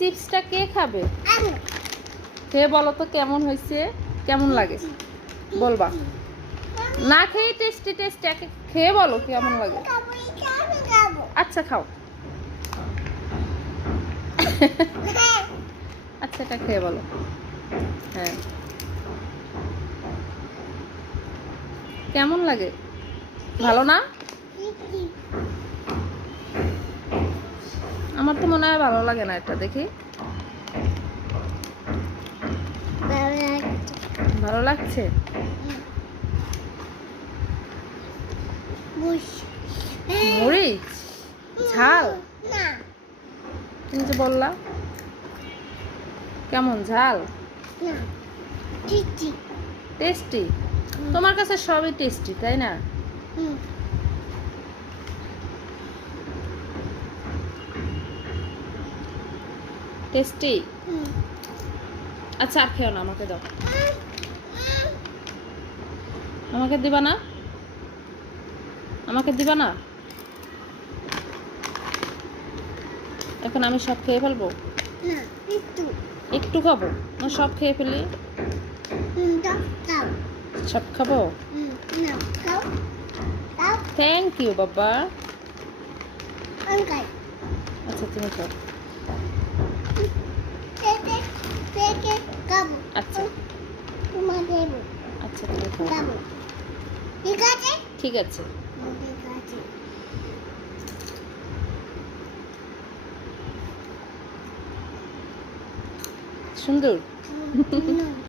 চিপসটা কে খাবে? খেয়ে বলো তো কেমন হয়েছে, কেমন লাগে বলবা। না খেয়ে টেস্টি টেস্টি খেয়ে বলো কেমন লাগে। আচ্ছা খাও। আচ্ছা এটা খেয়ে বলো। হ্যাঁ কেমন লাগে? ভালো না? আমার তো মনে হয় ভালো লাগে না এটা। দেখি ভালো লাগছে। মরিচ ঝাল তুমি যে বললা, কেমন ঝাল? টেস্টি। তোমার কাছে সবই টেস্টি তাই না? টেস্টি। আচ্ছা আর খেও না, আমাকে দাও। আমাকে দিবা না? আমাকে দিবা না? এখন আমি সব খেয়ে ফেলবো? একটু খাবো না, সব খেয়ে ফেলি? সব খাবো? থ্যাংক ইউ বাবা। আচ্ছা তুমি খাও। আচ্ছা আচ্ছা তুমি খাও। ঠিক আছে। সুন্দর।